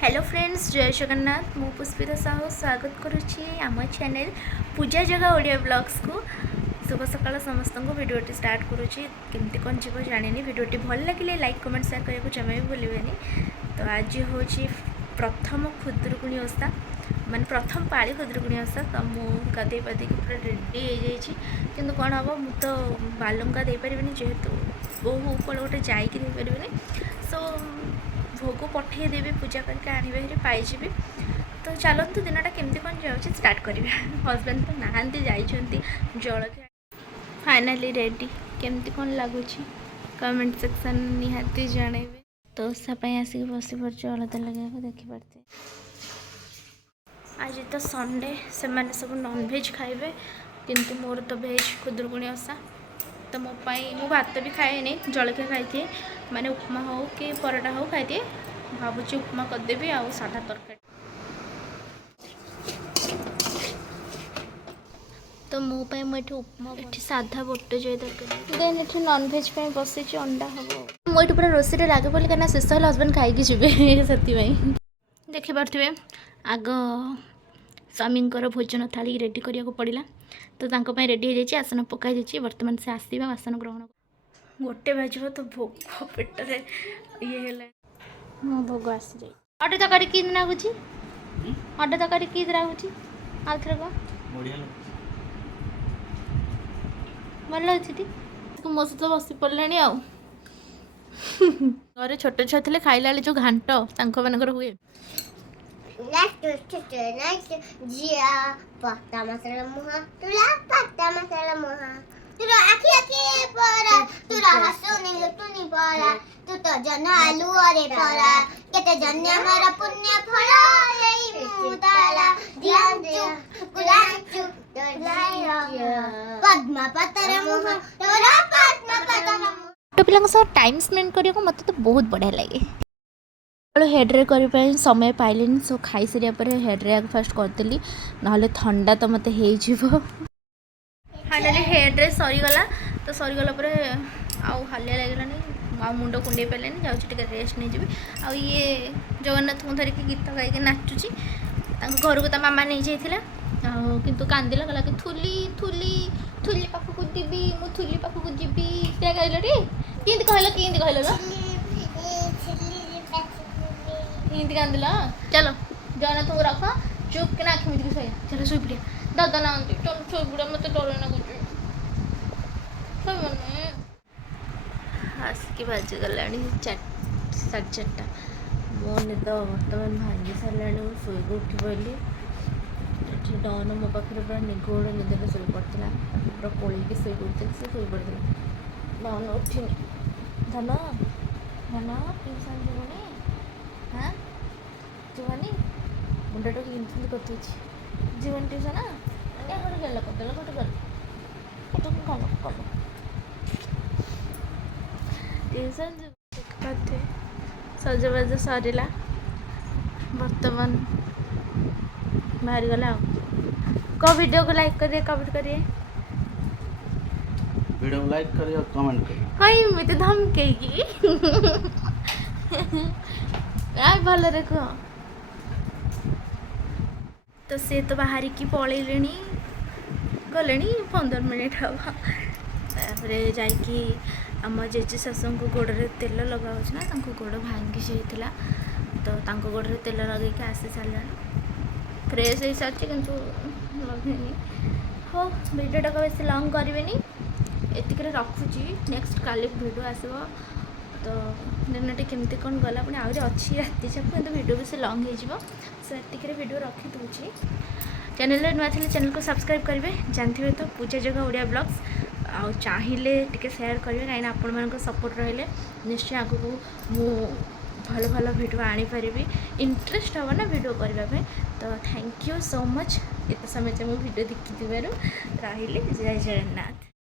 Hello friends, जय जगन्नाथ। मु पुष्पिता साहू स्वागत करुच्ची आम चैनल पूजा जगह ओडिया ब्लॉग्स को। शुभ सकाल समस्त को भिडियोटी स्टार्ट करुच्ची। केमती कौन जीव जानी भिडियोटी भल लगे लाइक कमेंट शेयर करने को जमा भी भूलें। तो आज हूँ प्रथम खुदुरुकुणी ओषा माने प्रथम पाली खुदुरुकुणी ओषा। तो मुझे गाधे पाधे पूरा रेडी हो जाइए कौन हम मु तो बालुंगा दे पारि जेहेतु बहु कौन गोटे जापारे सो भोग पठेदेवी पूजा करके आने पाइजी। तो चलतु दिनटा केमती कौन जाऊँगी स्टार्ट करा। हजबैंड तो नहांती जाइछंती जलखिया फाइनाली रेडी। केमती कौन लगुच कमेंट सेक्शन निहाती जनइबे। तो ओषापाई आसिक बस पड़े अलता लगे देखिपारे। आज तो संडे से मैंने सब नॉनभेज खाइबे किंतु मोर तो भेज खुदुरुकुणी ओषा। तो मो भात भी खाए जलखिया खाई माने उपमा हो कि परोटा हो खाई भावुची उपमा करदेवी आ साधा तरकारी। तो मोपाई मुझे उपमा ये साधा बोटे जाए तरकारी देन ये नॉनभेज बसी अंडा हम मुझे पूरा रोषे लगे पड़े कहीं शेष हेल्ले हजबैंड खाई जी से देखिपे आग स्वामी भोजन थाली रेडी करने को पड़ा। तो रेडी हो जाए आसन पकई देती बर्तमान से आसवा आसन ग्रहण गोटे बाज तो भोग पेटरे ये मो भोग आसी जाए। अटे तकारी कि लगुच अटे तकारी कि लगुच आउ थे कह भल लगे मो सहित बस पड़े आ घर छोट छुआ थे खाइला जो घाट मानकर हुए जिया पत्ता मसाला मुहा तुला पत्ता मसाला मुहा तुरा आखी आखी परा तुरा हसुनी लुटुनी परा तू तो जन आलू अरे परा केते जन्य हमारा पुण्य फला यही मुताला ध्यान दे कुलाचु पद्मा पत्तर मुहा तोरा पद्मा पत्तर तो पिला सह टाइम स्पेंड करने को मत तो बहुत बढ़िया लगे। हेड्रे करने समय पाइले सो खाई सारे हेड्रे आगे फास्ट करदेली ना थंडा तो मत हो फाइनाली हेड्रे सरीगला। तो सरीगला आउ हालिया लगलानी आ मुंड कुंडे पारे जाऊँगी रेस्ट नहीं जी। आ ये जगन्नाथ को धरिकी गीत गाइक नाचुची घर को मामा नहीं जाइला किंतु कांदिला कहला कि थुली थुली थुली पाखक जीवी मु थुली पाखक जीवी क्या कहल टी कहल हिंदी कांदिला। चलो जगन्नाथ को रख चुप के आखि मिटिक सोया चलो शोई पड़िया दादा ना चलो शोई पड़िया मत डर लगुच आसिक बाजीगला 4:30 मो निद बर्तमान भांगी सारा शोक उठी पड़ी। डन मो पाखे पूरा निगोड़ निदे शोई पड़ा पूरा कोल शोई पड़ती से शोई पड़ा डन उठिनी धन धन ट्यूशन जीवनी हाँ जीवनी मुंडा तो केमती कर जीवन ट्यूशन गोटे गल करदेल गोटे गल कल कल ट्यूशन देखते सजबाज सरला बर्तमान बाहरी गला को वीडियो को लाइक करिए कमेंट करिए वीडियो को लाइक करिए और कमेंट करिए। हाय मैं तो धमकेगी यार भल रे कह। तो से तो बाहर की पलैले गले 15 मिनिट हम तापर जाकि आम जेजे शाशु को गोड़े तेल लगाऊँ ना गोड़ भांगी जाइला। तो गोड़े तेल लगे आसी सारे फ्रेश हो सारी कि लगे हो भिडियोटा को बेस लंग करें एतिक रखुची नेक्स्ट काली भिडियो आसो। तो दिन केमती कौन गला पुणी आहरी अच्छी राति जाक कि भिडियो बेस लंग हो एतिक भिडियो रखी दूची। चैनल नुआ थे चैनल को सब्सक्राइब करेंगे जानते तो पूजा जगह ओडिया ब्लॉग्स आ चाहिए टे सेयार करेंगे कहीं आपण मान सपोर्ट रहिले निश्चय आगू मु भल भल भिडियो आनीपारि इंटरेस्ट हम ना भिडियो करने। तो थैंक यू सो मच एत समय मुझे भिडियो देखी रही जय जगन्नाथ।